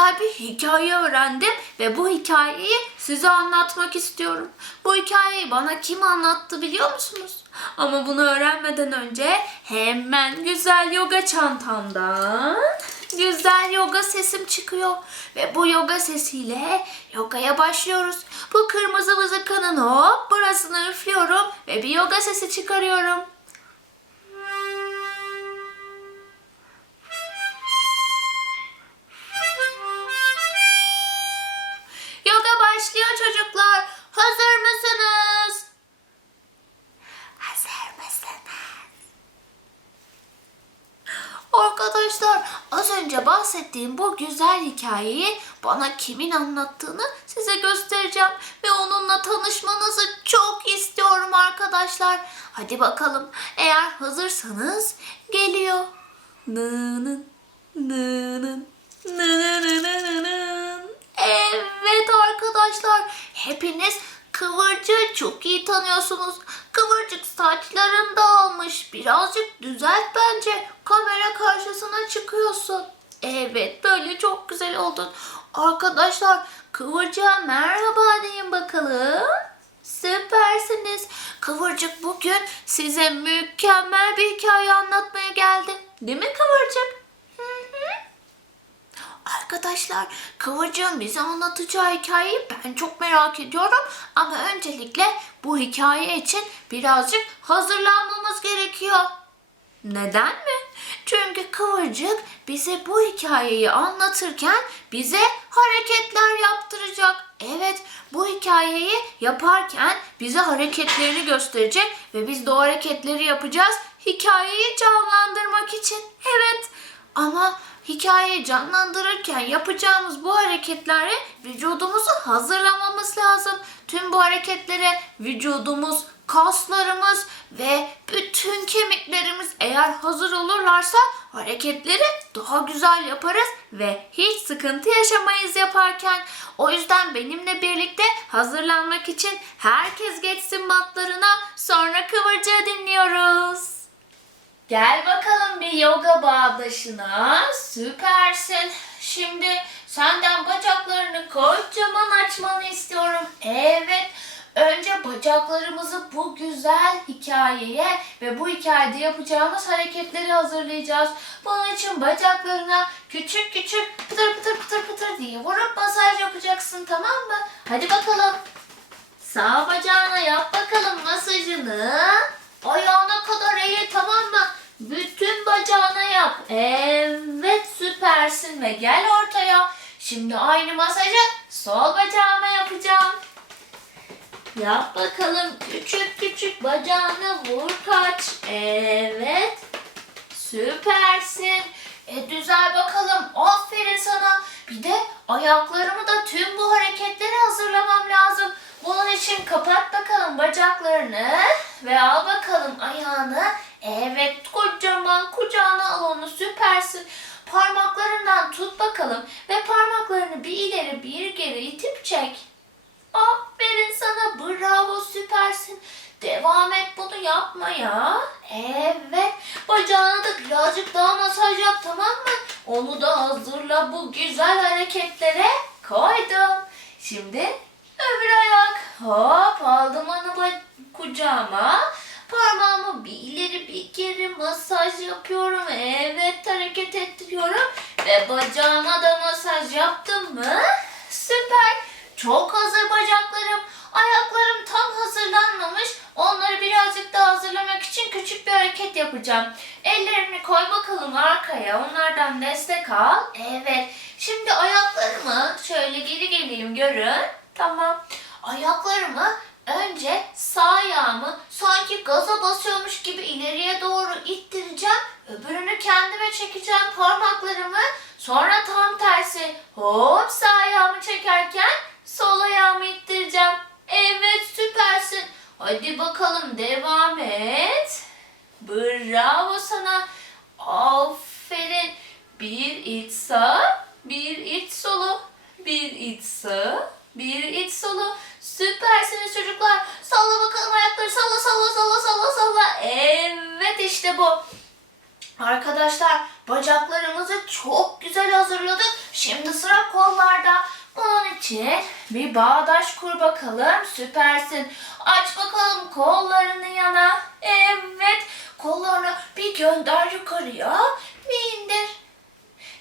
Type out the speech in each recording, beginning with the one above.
güzel bir hikaye öğrendim ve bu hikayeyi size anlatmak istiyorum. Bu hikayeyi bana kim anlattı biliyor musunuz? Ama bunu öğrenmeden önce hemen güzel yoga çantamdan güzel yoga sesim çıkıyor. Ve bu yoga sesiyle yogaya başlıyoruz. Bu kırmızı vızıkanın hop burasını üflüyorum ve bir yoga sesi çıkarıyorum. Bahsettiğim bu güzel hikayeyi bana kimin anlattığını size göstereceğim ve onunla tanışmanızı çok istiyorum arkadaşlar. Hadi bakalım eğer hazırsanız geliyor. Nının nının nının Evet arkadaşlar hepiniz Kıvırcığı çok iyi tanıyorsunuz. Kıvırcık saçlarını dağılmış. Birazcık düzelt bence. Kamera karşısına çıkıyorsun. Evet böyle çok güzel oldun. Arkadaşlar Kıvırcığa merhaba deyin bakalım. Süpersiniz. Kıvırcık bugün size mükemmel bir hikaye anlatmaya geldi. Değil mi Kıvırcık? Hı hı. Arkadaşlar Kıvırcık'ın bize anlatacağı hikayeyi ben çok merak ediyorum. Ama öncelikle bu hikaye için birazcık hazırlanmamız gerekiyor. Neden mi? Çünkü Kıvırcık bize bu hikayeyi anlatırken bize hareketler yaptıracak. Evet, bu hikayeyi yaparken bize hareketlerini gösterecek ve biz de o hareketleri yapacağız hikayeyi canlandırmak için. Evet, ama hikayeyi canlandırırken yapacağımız bu hareketlerle vücudumuzu hazırlamamız lazım. Tüm bu hareketlere vücudumuz, kaslarımız ve bütün kemiklerimiz eğer hazır olurlarsa hareketleri daha güzel yaparız ve hiç sıkıntı yaşamayız yaparken. O yüzden benimle birlikte hazırlanmak için herkes geçsin matlarına sonra kıvırcığı dinliyoruz. Gel bakalım bir yoga bağdaşına. Süpersin. Şimdi senden bacaklarını kocaman açmanı istiyorum. Evet. Önce bacaklarımızı bu güzel hikayeye ve bu hikayede yapacağımız hareketleri hazırlayacağız. Bunun için bacaklarına küçük küçük pıtır pıtır pıtır pıtır diye vurup masaj yapacaksın tamam mı? Hadi bakalım. Sağ bacağına yap bakalım masajını. Ayağına kadar eğil tamam mı? Bütün bacağına yap. Evet süpersin ve gel ortaya. Şimdi aynı masajı sol bacağıma yapacağım. Yap bakalım küçük küçük bacağını vur kaç. Evet. Süpersin. E düzel bakalım. Aferin sana. Bir de ayaklarımı da tüm bu hareketleri hazırlamam lazım. Bunun için kapat bakalım bacaklarını ve al bakalım ayağını. Evet kocaman kucağına al onu süpersin. Parmaklarından tut bakalım ve parmaklarını bir ileri bir geri itip çek. Aferin sana bravo süpersin. Devam et bunu yapmaya. Evet. Bacağına da birazcık daha masaj yap tamam mı? Onu da hazırla bu güzel hareketlere koydum. Şimdi öbür ayak. Hop aldım onu kucağıma. Parmağımı bir ileri bir geri masaj yapıyorum. Evet hareket ettiriyorum. Ve bacağıma da masaj yaptım mı? Süper. Çok hazır bacaklarım. Ayaklarım tam hazırlanmamış. Onları birazcık daha hazırlamak için küçük bir hareket yapacağım. Ellerini koy bakalım arkaya. Onlardan destek al. Evet. Şimdi ayaklarımı şöyle geri geleyim görün. Tamam. Ayaklarımı önce sağ ayağımı sanki gaza basıyormuş gibi ileriye doğru ittireceğim. Öbürünü kendime çekeceğim parmaklarımı. Sonra tam tersi hop sağ ayağımı çekerken sol ayağımı ittireceğim. Evet süpersin. Hadi bakalım devam et. Bravo sana. Aferin. Bir iç sağ, bir iç solu. Bir iç sağ, bir iç solu. Süpersiniz çocuklar. Salla bakalım ayakları. Salla salla salla salla salla. Evet işte bu. Arkadaşlar Bacaklarımızı çok güzel hazırladık. Şimdi sıra kollarda. Bunun için bir bağdaş kur bakalım. Süpersin. Aç bakalım kollarını yana. Evet. Kollarını bir gönder yukarıya. Bir indir.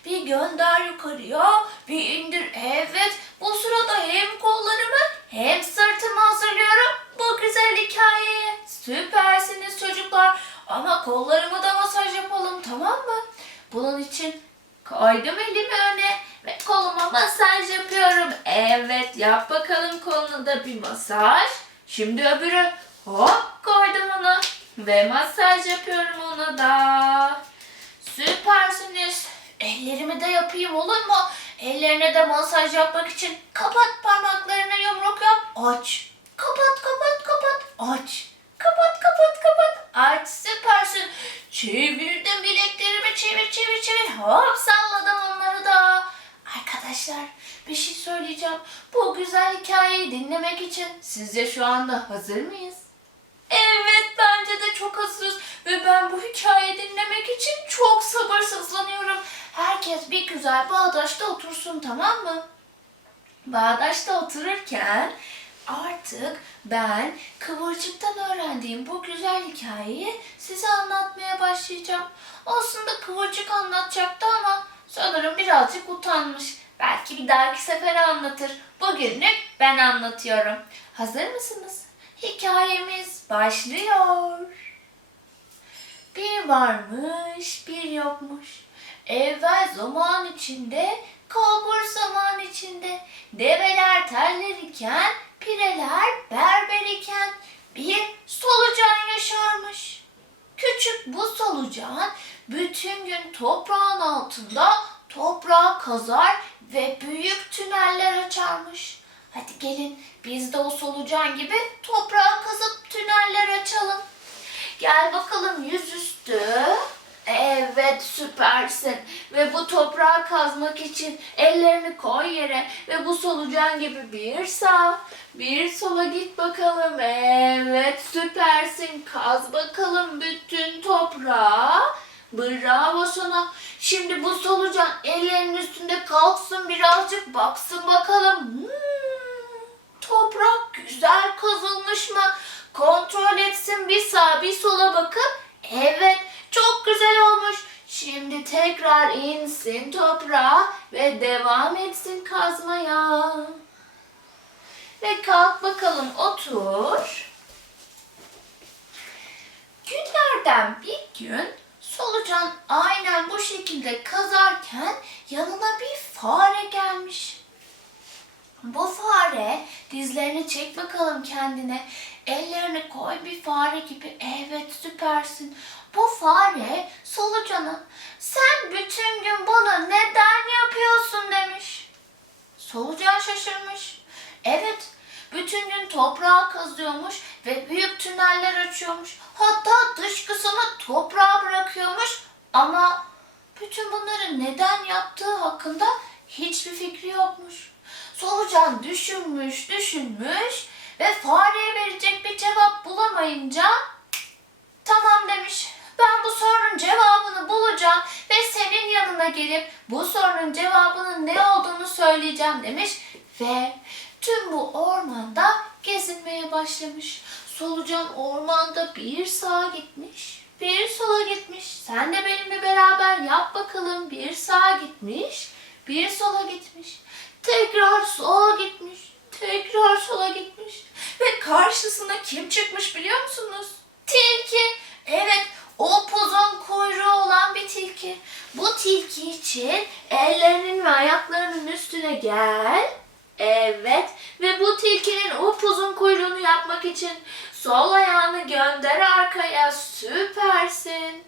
Bir gönder yukarıya, bir indir. Evet, bu sırada hem kollarımı hem sırtımı hazırlıyorum bu güzel hikayeye. Süpersiniz çocuklar. Ama kollarımı da masaj yapalım tamam mı? Bunun için koydum elimi öne ve koluma masaj yapıyorum. Evet, yap bakalım koluna da bir masaj. Şimdi öbürü. Hop koydum onu ve masaj yapıyorum ona da. Süpersiniz. Ellerimi de yapayım olur mu? Ellerine de masaj yapmak için kapat parmaklarını yumruk yap. Aç. Kapat kapat kapat. Aç. Kapat kapat kapat. Aç süpersin. Çevirdim bileklerimi çevir çevir çevir. Hop salladım onları da. Arkadaşlar bir şey söyleyeceğim. Bu güzel hikayeyi dinlemek için sizce şu anda hazır mıyız? Evet bence de çok hazırız ve ben bu hikayeyi dinlemek için çok sabırsızlanıyorum. Herkes bir güzel bağdaşta otursun tamam mı? Bağdaşta otururken artık ben Kıvırcık'tan öğrendiğim bu güzel hikayeyi size anlatmaya başlayacağım. Aslında Kıvırcık anlatacaktı ama sanırım birazcık utanmış. Belki bir dahaki sefere anlatır. Bugünlük ben anlatıyorum. Hazır mısınız? Hikayemiz başlıyor. Bir varmış, bir yokmuş. Evvel zaman içinde, kalbur zaman içinde. Develer teller iken, pireler berber iken bir solucan yaşarmış. Küçük bu solucan bütün gün toprağın altında toprağı kazar ve büyük tüneller açarmış. Hadi gelin biz de o solucan gibi toprağı kazıp tüneller açalım. Gel bakalım yüzüstü. Evet süpersin. Ve bu toprağı kazmak için ellerini koy yere ve bu solucan gibi bir sağ bir sola git bakalım. Evet süpersin. Kaz bakalım bütün toprağı. Bravo sana. Şimdi bu solucan ellerinin üstünde kalksın birazcık baksın bakalım. Hmm, toprak güzel kazılmış mı? Kontrol etsin bir sağa bir sola bakıp evet çok güzel olmuş. Şimdi tekrar insin toprağa ve devam etsin kazmaya. Ve kalk bakalım otur. Günlerden bir gün solucan aynen bu şekilde kazarken yanına bir fare gelmiş. Bu fare dizlerini çek bakalım kendine. Ellerini koy bir fare gibi. Evet süpersin. Bu fare solucana sen bütün gün bunu neden yapıyorsun demiş. Solucan şaşırmış. Evet bütün gün toprağı kazıyormuş ve büyük tüneller açıyormuş. Hatta dışkısını toprağa bırakıyormuş ama bütün bunları neden yaptığı hakkında hiçbir fikri yokmuş. Solucan düşünmüş, düşünmüş ve fareye verecek bir cevap bulamayınca tamam demiş. Ben bu sorunun cevabını bulacağım ve senin yanına gelip bu sorunun cevabının ne olduğunu söyleyeceğim demiş ve tüm bu ormanda gezinmeye başlamış. Solucan ormanda bir sağa gitmiş, bir sola gitmiş. Sen de benimle beraber yap bakalım. Bir sağa gitmiş, bir sola gitmiş. Tekrar sola gitmiş, tekrar sola gitmiş. Ve karşısına kim çıkmış biliyor musunuz? Tilki. Evet, o pozun kuyruğu olan bir tilki. Bu tilki için ellerinin ve ayaklarının üstüne gel. Evet ve bu tilkinin upuzun kuyruğunu yapmak için sol ayağını gönder arkaya. Süpersin.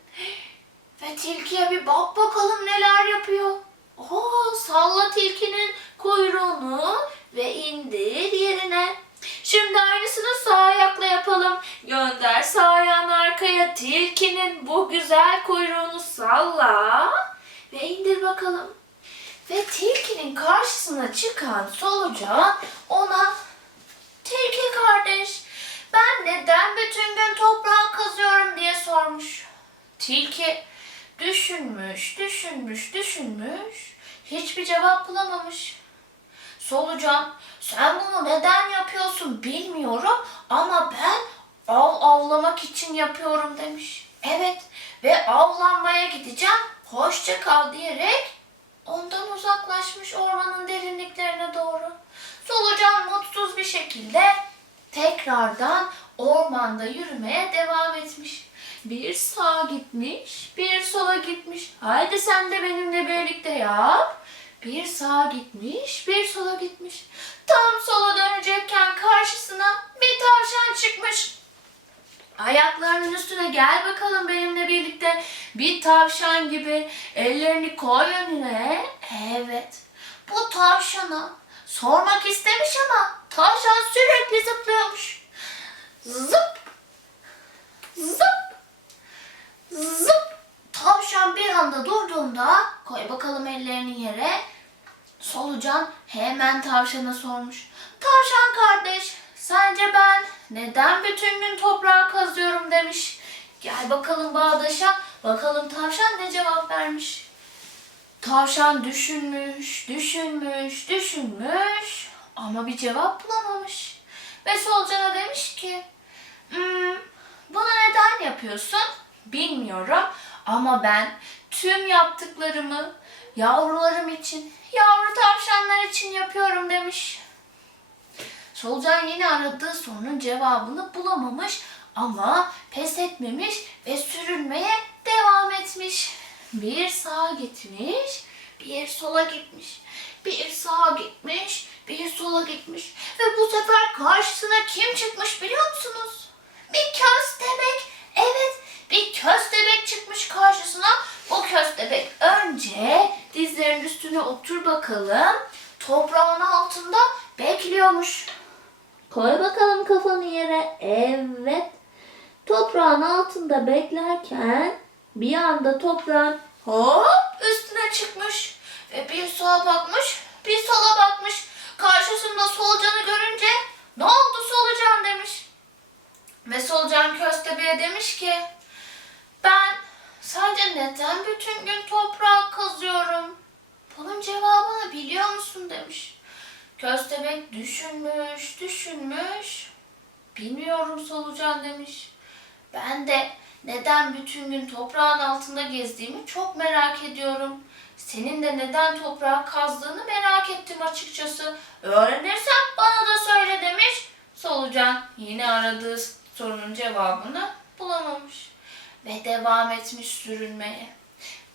Ve tilkiye bir bak bakalım neler yapıyor. Oo, salla tilkinin kuyruğunu ve indir yerine. Şimdi aynısını sağ ayakla yapalım. Gönder sağ ayağını arkaya. Tilkinin bu güzel kuyruğunu salla ve indir bakalım. Ve tilkinin karşısına çıkan solucan ona Tilki kardeş ben neden bütün gün toprağı kazıyorum diye sormuş. Tilki Düşünmüş, düşünmüş, düşünmüş. Hiçbir cevap bulamamış. Solucan, sen bunu neden yapıyorsun bilmiyorum ama ben av avlamak için yapıyorum demiş. Evet ve avlanmaya gideceğim. Hoşça kal diyerek ondan uzaklaşmış ormanın derinliklerine doğru. Solucan mutsuz bir şekilde tekrardan ormanda yürümeye devam etmiş. Bir sağa gitmiş, bir sola gitmiş. Haydi sen de benimle birlikte yap. Bir sağa gitmiş, bir sola gitmiş. Tam sola dönecekken karşısına bir tavşan çıkmış. Ayaklarının üstüne gel bakalım benimle birlikte. Bir tavşan gibi ellerini koy önüne. Evet. Bu tavşana sormak istemiş ama tavşan sürekli zıplıyormuş. Zıp. Zıp. Zıp. Tavşan bir anda durduğunda koy bakalım ellerini yere. Solucan hemen tavşana sormuş. Tavşan kardeş, sence ben neden bütün gün toprağı kazıyorum demiş. Gel bakalım bağdaşa, bakalım tavşan ne cevap vermiş. Tavşan düşünmüş, düşünmüş, düşünmüş ama bir cevap bulamamış. Ve solucana demiş ki, "Hmm, bunu neden yapıyorsun? Bilmiyorum ama ben tüm yaptıklarımı yavrularım için, yavru tavşanlar için yapıyorum demiş. Solucan yine aradığı sorunun cevabını bulamamış ama pes etmemiş ve sürünmeye devam etmiş. Bir sağa gitmiş, bir sola gitmiş. Bir sağa gitmiş, bir sola gitmiş. Ve bu sefer karşısına kim çıkmış biliyor musunuz? Bir köstebek. Evet, bir köstebek çıkmış karşısına. Bu köstebek önce dizlerinin üstüne otur bakalım. Toprağın altında bekliyormuş. Koy bakalım kafanı yere. Evet. Toprağın altında beklerken bir anda toprağın hop üstüne çıkmış. Ve bir sağa bakmış, bir sola bakmış. Karşısında solucanı görünce ne oldu solucan demiş. Ve solucan köstebeğe demiş ki ben sadece neden bütün gün toprağı kazıyorum? Bunun cevabını biliyor musun demiş. Köstebek düşünmüş, düşünmüş. Bilmiyorum solucan demiş. Ben de neden bütün gün toprağın altında gezdiğimi çok merak ediyorum. Senin de neden toprağı kazdığını merak ettim açıkçası. Öğrenirsen bana da söyle demiş. Solucan yine aradığı sorunun cevabını bulamamış. Ve devam etmiş sürünmeye.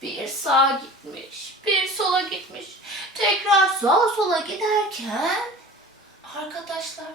Bir sağa gitmiş, bir sola gitmiş. Tekrar sağa sola giderken arkadaşlar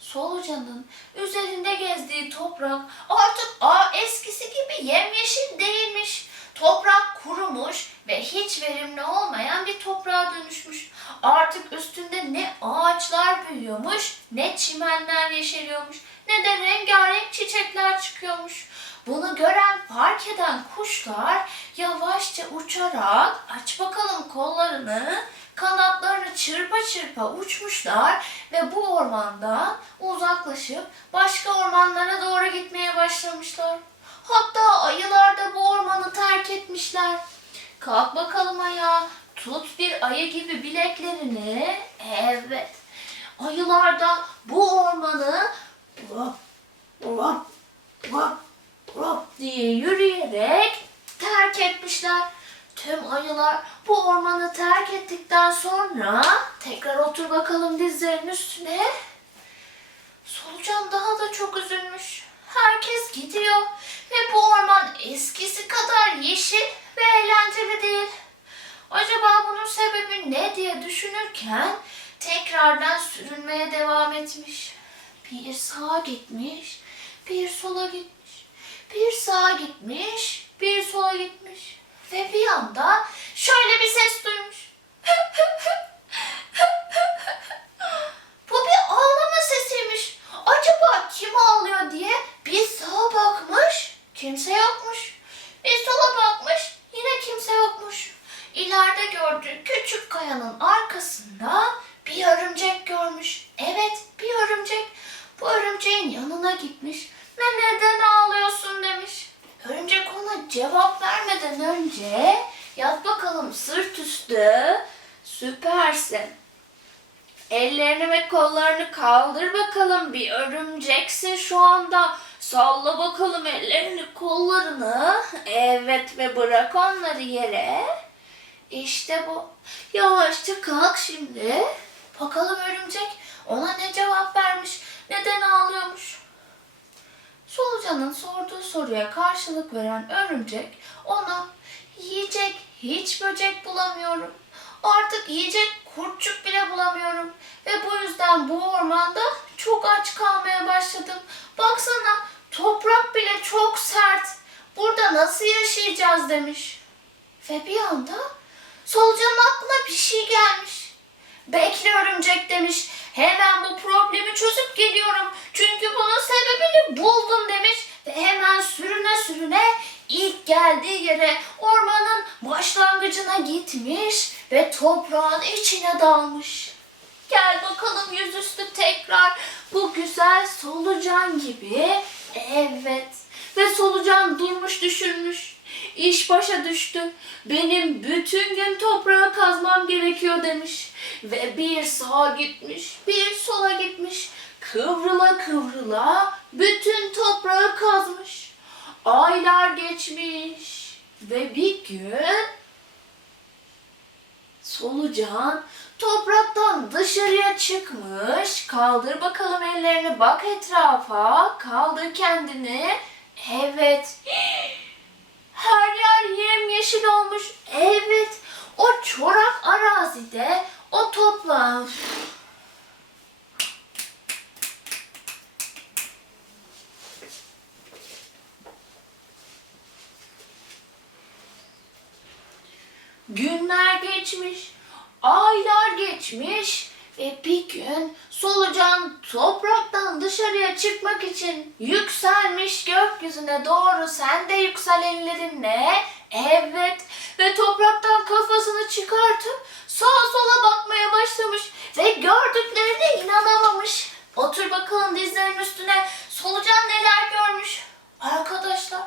solucanın üzerinde gezdiği toprak artık aa, eskisi gibi yemyeşil değilmiş. Toprak kurumuş ve hiç verimli olmayan bir toprağa dönüşmüş. Artık üstünde ne ağaçlar büyüyormuş, ne çimenler yeşeriyormuş, ne de rengarenk çiçekler çıkıyormuş. Bunu gören, fark eden kuşlar yavaşça uçarak aç bakalım kollarını, kanatlarını çırpa çırpa uçmuşlar ve bu ormandan uzaklaşıp başka ormanlara doğru gitmeye başlamışlar. Hatta ayılar da bu ormanı terk etmişler. Kalk bakalım ayağa, tut bir ayı gibi bileklerini. Evet, ayılar da bu ormanı vap, vap, vap, vap diye yürüyerek terk etmişler. Tüm ayılar bu ormanı terk ettikten sonra tekrar otur bakalım dizlerinin üstüne. Solucan daha da çok üzülmüş. Herkes gidiyor ve bu orman eskisi kadar yeşil ve eğlenceli değil. Acaba bunun sebebi ne diye düşünürken tekrardan sürünmeye devam etmiş. Bir sağa gitmiş, bir sola gitmiş. Bir sağa gitmiş, bir sola gitmiş. Ve bir anda şöyle bir ses duymuş. Bu bir ağlama sesiymiş. Acaba kim ağlıyor diye bir sağa bakmış. Kimse yokmuş. Bir sola bakmış. Yine kimse yokmuş. İleride gördüğü küçük kayanın arkasında bir örümcek görmüş. Evet bir örümcek. Bu örümceğin yanına gitmiş ve neden ağlıyorsun demiş. Örümcek ona cevap vermeden önce yat bakalım sırt üstü. Süpersin. Ellerini ve kollarını kaldır bakalım. Bir örümceksin şu anda. Salla bakalım ellerini, kollarını. Evet ve bırak onları yere. İşte bu. Yavaşça kalk şimdi. Bakalım örümcek ona ne cevap vermiş, neden ağlıyormuş. Solucanın sorduğu soruya karşılık veren örümcek ona yiyecek hiç böcek bulamıyorum. Artık yiyecek kurtçuk bile bulamıyorum. Ve bu yüzden bu ormanda çok aç kalmaya başladım. Baksana toprak bile çok sert. Burada nasıl yaşayacağız demiş. Ve bir anda solucanın aklına bir şey gelmiş. Bekle örümcek demiş. Hemen bu problemi çözüp geliyorum. Çünkü bunun sebebini buldum demiş. Ve hemen sürüne sürüne ilk geldiği yere ormanın başlangıcına gitmiş ve toprağın içine dalmış. Gel bakalım yüzüstü tekrar bu güzel solucan gibi. Evet. Ve solucan durmuş düşünmüş. İş başa düştü. Benim bütün gün toprağı kazmam gerekiyor demiş. Ve bir sağa gitmiş, bir sola gitmiş. Kıvrıla kıvrıla bütün toprağı kazmış. Aylar geçmiş. Ve bir gün solucan topraktan dışarıya çıkmış. Kaldır bakalım ellerini bak etrafa. Kaldır kendini. Evet. Her yer yemyeşil olmuş. Evet. O çorak arazide o toprağın Günler geçmiş, aylar geçmiş ve bir gün solucan topraktan dışarıya çıkmak için yükselmiş gökyüzüne doğru sen de yüksel ellerinle. Evet ve topraktan kafasını çıkartıp sağa sola bakmaya başlamış ve gördüklerine inanamamış. Otur bakalım dizlerinin üstüne solucan neler görmüş. Arkadaşlar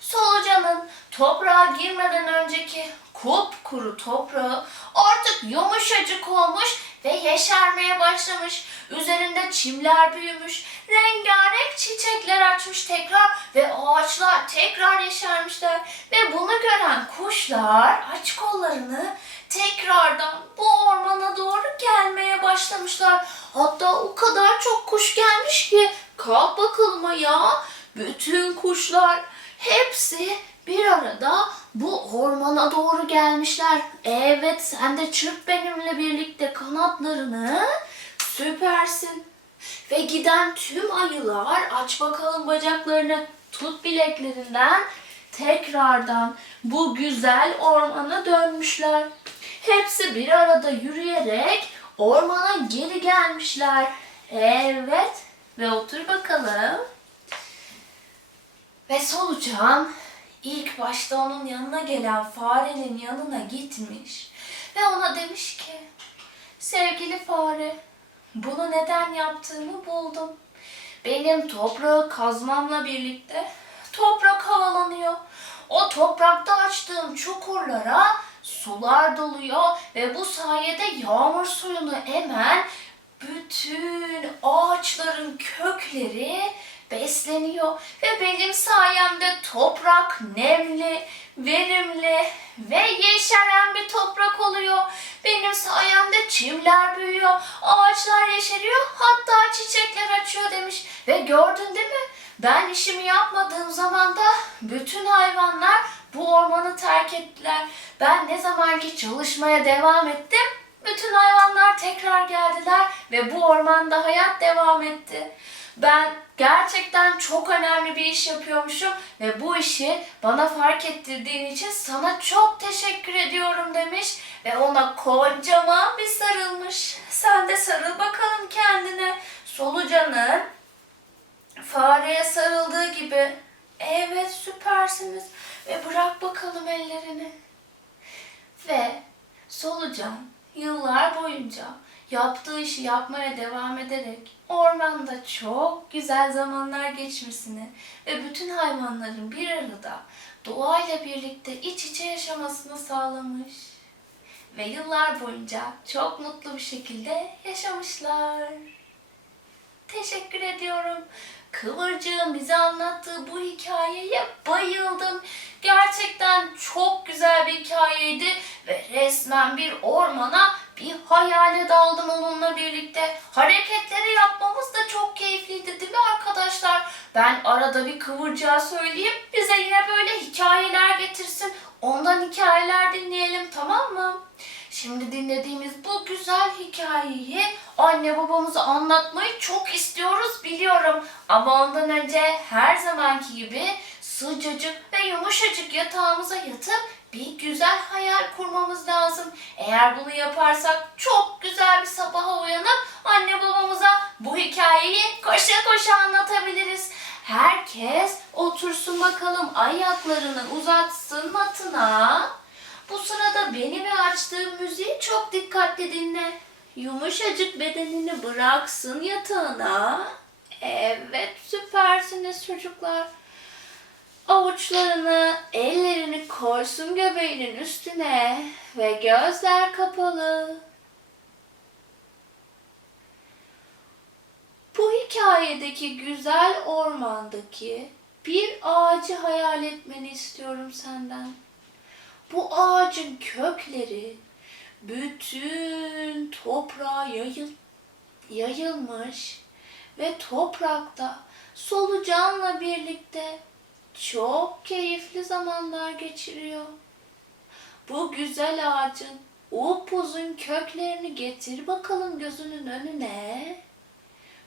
solucanın toprağa girmeden önceki kupkuru toprağı artık yumuşacık olmuş ve yeşermeye başlamış. Üzerinde çimler büyümüş, rengarenk çiçekler açmış tekrar ve ağaçlar tekrar yeşermişler. Ve bunu gören kuşlar aç kollarını tekrardan bu ormana doğru gelmeye başlamışlar. Hatta o kadar çok kuş gelmiş ki kalk bakalım ya. Bütün kuşlar hepsi bir arada bu ormana doğru gelmişler. Evet sen de çırp benimle birlikte kanatlarını. Süpersin. Ve giden tüm ayılar aç bakalım bacaklarını tut bileklerinden tekrardan bu güzel ormana dönmüşler. Hepsi bir arada yürüyerek ormana geri gelmişler. Evet ve otur bakalım. Ve solucan ilk başta onun yanına gelen farenin yanına gitmiş ve ona demiş ki sevgili fare bunu neden yaptığımı buldum. Benim toprağı kazmamla birlikte toprak havalanıyor. O toprakta açtığım çukurlara sular doluyor ve bu sayede yağmur suyunu emen bütün ağaçların kökleri besleniyor ve benim sayemde toprak nemli, verimli ve yeşeren bir toprak oluyor. Benim sayemde çimler büyüyor, ağaçlar yeşeriyor, hatta çiçekler açıyor demiş. Ve gördün değil mi? Ben işimi yapmadığım zaman da bütün hayvanlar bu ormanı terk ettiler. Ben ne zaman ki çalışmaya devam ettim, bütün hayvanlar tekrar geldiler ve bu ormanda hayat devam etti. Ben gerçekten çok önemli bir iş yapıyormuşum ve bu işi bana fark ettirdiğin için sana çok teşekkür ediyorum demiş ve ona kocaman bir sarılmış. Sen de sarıl bakalım kendine. Solucanın fareye sarıldığı gibi. Evet süpersiniz ve bırak bakalım ellerini. Ve solucan yıllar boyunca yaptığı işi yapmaya devam ederek ormanda çok güzel zamanlar geçmesini ve bütün hayvanların bir arada doğayla birlikte iç içe yaşamasını sağlamış. Ve yıllar boyunca çok mutlu bir şekilde yaşamışlar. Teşekkür ediyorum. Kıvırcığın bize anlattığı bu hikayeye bayıldım. Gerçekten çok güzel bir hikayeydi ve resmen bir ormana bir hayale daldım onunla birlikte. Hareketleri yapmamız da çok keyifliydi değil mi arkadaşlar? Ben arada bir kıvırcığa söyleyeyim bize yine böyle hikayeler getirsin. Ondan hikayeler dinleyelim tamam mı? Şimdi dinlediğimiz bu güzel hikayeyi anne babamıza anlatmayı çok istiyoruz biliyorum. Ama ondan önce her zamanki gibi sıcacık ve yumuşacık yatağımıza yatıp bir güzel hayal kurmamız lazım. Eğer bunu yaparsak çok güzel bir sabaha uyanıp anne babamıza bu hikayeyi koşa koşa anlatabiliriz. Herkes otursun bakalım ayaklarını uzatsın matına. Bu sırada benim ve açtığım müziği çok dikkatli dinle. Yumuşacık bedenini bıraksın yatağına. Evet süpersiniz çocuklar. Avuçlarını, ellerini koysun göbeğinin üstüne ve gözler kapalı. Bu hikayedeki güzel ormandaki bir ağacı hayal etmeni istiyorum senden. Bu ağacın kökleri bütün toprağa yayıl, yayılmış ve toprakta solucanla birlikte çok keyifli zamanlar geçiriyor. Bu güzel ağacın upuzun köklerini getir bakalım gözünün önüne.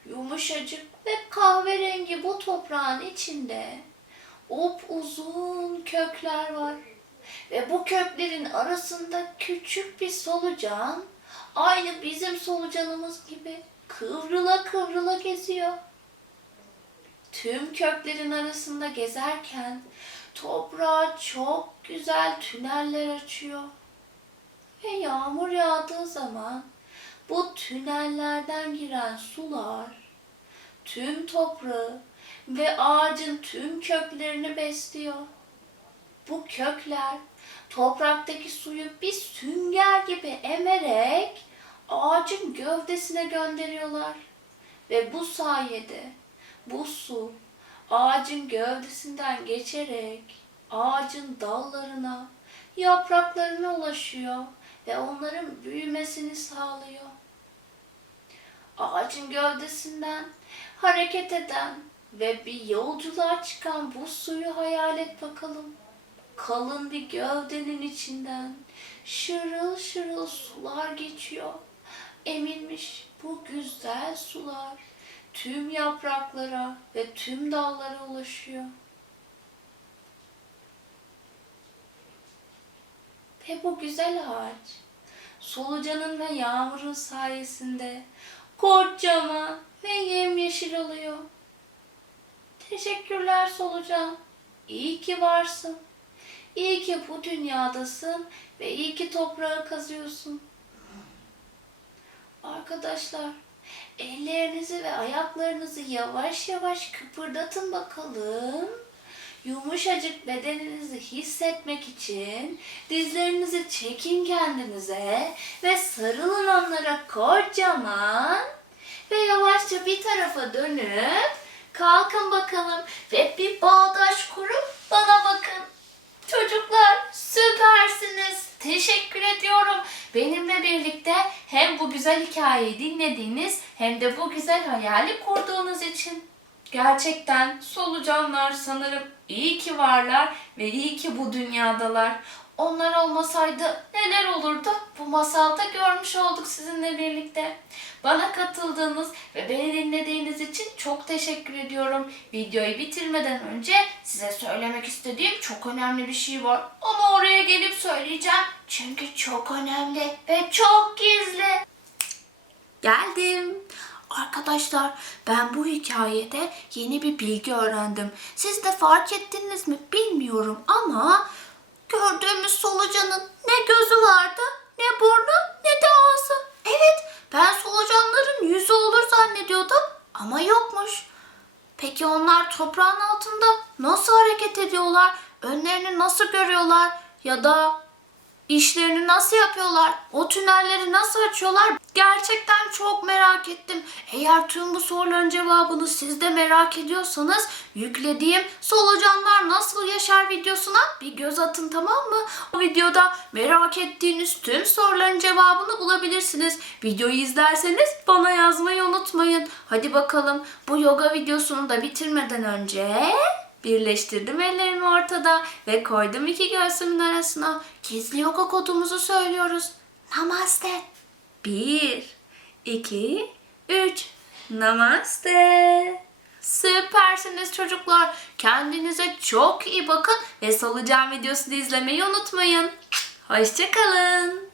Yumuşacık ve kahverengi bu toprağın içinde upuzun kökler var. Ve bu köklerin arasında küçük bir solucan, aynı bizim solucanımız gibi kıvrıla kıvrıla geziyor. Tüm köklerin arasında gezerken toprağa çok güzel tüneller açıyor. Ve yağmur yağdığı zaman bu tünellerden giren sular tüm toprağı ve ağacın tüm köklerini besliyor. Bu kökler topraktaki suyu bir sünger gibi emerek ağacın gövdesine gönderiyorlar. Ve bu sayede bu su ağacın gövdesinden geçerek ağacın dallarına, yapraklarına ulaşıyor ve onların büyümesini sağlıyor. Ağacın gövdesinden hareket eden ve bir yolculuğa çıkan bu suyu hayal et bakalım. Kalın bir gövdenin içinden şırıl şırıl sular geçiyor. Emilmiş bu güzel sular tüm yapraklara ve tüm dallara ulaşıyor. Ve bu güzel ağaç solucanın ve yağmurun sayesinde kocaman ve yemyeşil oluyor. Teşekkürler solucan. İyi ki varsın. İyi ki bu dünyadasın ve iyi ki toprağı kazıyorsun. Arkadaşlar, ellerinizi ve ayaklarınızı yavaş yavaş kıpırdatın bakalım. Yumuşacık bedeninizi hissetmek için dizlerinizi çekin kendinize ve sarılın onlara kocaman ve yavaşça bir tarafa dönüp kalkın bakalım ve bir bağdaş kurup bana bakın. Çocuklar süpersiniz. Teşekkür ediyorum. Benimle birlikte hem bu güzel hikayeyi dinlediğiniz hem de bu güzel hayali kurduğunuz için. Gerçekten solucanlar sanırım iyi ki varlar ve iyi ki bu dünyadalar. Onlar olmasaydı neler olurdu? Bu masalda görmüş olduk sizinle birlikte. Bana katıldığınız ve beni dinlediğiniz için çok teşekkür ediyorum. Videoyu bitirmeden önce size söylemek istediğim çok önemli bir şey var. Ama oraya gelip söyleyeceğim. Çünkü çok önemli ve çok gizli. Geldim. Arkadaşlar ben bu hikayede yeni bir bilgi öğrendim. Siz de fark ettiniz mi bilmiyorum ama Gördüğümüz solucanın ne gözü vardı, ne burnu, ne de ağzı. Evet, ben solucanların yüzü olur zannediyordum ama yokmuş. Peki onlar toprağın altında nasıl hareket ediyorlar? Önlerini nasıl görüyorlar? Ya da işlerini nasıl yapıyorlar? O tünelleri nasıl açıyorlar? Gerçekten çok merak ettim. Eğer tüm bu soruların cevabını siz de merak ediyorsanız yüklediğim solucanlar nasıl yaşar videosuna bir göz atın tamam mı? O videoda merak ettiğiniz tüm soruların cevabını bulabilirsiniz. Videoyu izlerseniz bana yazmayı unutmayın. Hadi bakalım bu yoga videosunu da bitirmeden önce Birleştirdim ellerimi ortada ve koydum iki göğsümün arasına. Gizli yoga kodumuzu söylüyoruz. Namaste. Bir, iki, üç. Namaste. Süpersiniz çocuklar. Kendinize çok iyi bakın ve solucan videosunu izlemeyi unutmayın. Hoşçakalın.